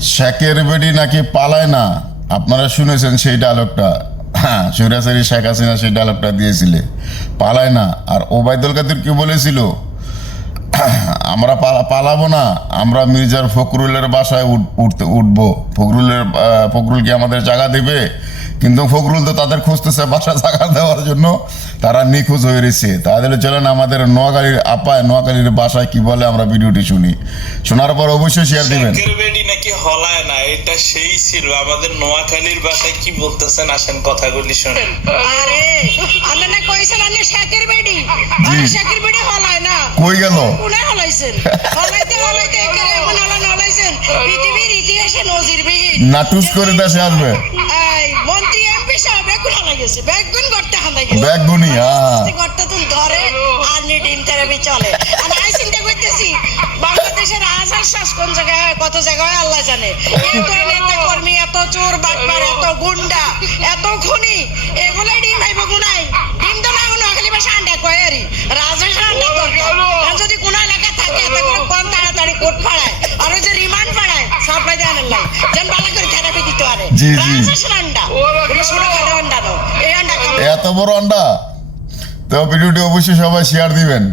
শেখের বেডি নাকি পালায় না, আপনারা শুনেছেন সেই ডায়লগটা। হ্যাঁ, সৈরাচারী শেখ হাসিনা সেই ডায়লগটা দিয়েছিলে, পালায় না। আর ওবায়দুল কাদের কি বলেছিল, আমরা পালাবো না, আমরা মির্জার ফখরুলের বাসায় উঠবো। ফখরুল কি আমাদের জায়গা দেবে? কিন্তু ফখরুল তো তাদের খুঁজতেছে বাসা জায়গা দেওয়ার জন্য, তারা নিখোঁজ হয়ে রয়েছে। তাহলে চলেন আমাদের নোয়াখালীর আপায় নোয়াখালীর বাসায় কি বলে আমরা ভিডিওটি শুনি। শোনার পর অবশ্যই শেয়ার দিবেন। নাকি হলায় না, এটা সেই ছিল আমাদের নোয়াখালীর বাসায় কি বলতেছেন, আসেন কথাগুলি শুনেন। আরে আল্লাহ না কইছেন আপনি শেখের বেডি, আর শেখের বেডি হলায় না, কই গেল? কোনে হলাইছেন? হলাইতে হলাইতে একেবারে এমন হলাইছেন পৃথিবীর ইতিহাসে নজিরবিহীন। নাটুস করে দেশে আসবে। এই মন্ত্রী এমপি সাহেব বেগুন হালাই গেছে, বেগুন করতে হালাই গেছে, বেগুনি। হ্যাঁ, করতে তুই ধরে আর নি ডিম থেরাপি চলে। আর আমি চিন্তা করতেছি বাংলাদেশের আজার শ্বাস কোন জায়গায় হয়, কত জায়গায় আল্লাহ জানে। এত নেতা কর্মী, এত চোর বাটপার, এত গুন্ডা, এত খুনি, এগুলো ডিম খাইব গুনাই। ডিম তো না গুনা খালি বাসা আন্ডা কয়ারি রাজেশের আন্ডা দরকার। আর যদি কোন এলাকা থাকে তাহলে কোন তাড়াতাড়ি কোর্ট ফাড়ায় আর ওই যে রিমান্ড ফাড়ায় সাপ্লাই দেন আল্লাহ যেন ভালো করে থেরাপি দিতে পারে। রাজেশের আন্ডা এটা ছোট খাটো আন্ডা দাও, এই আন্ডা এত বড় আন্ডা। তো ভিডিওটি অবশ্যই সবাই শেয়ার দিবেন।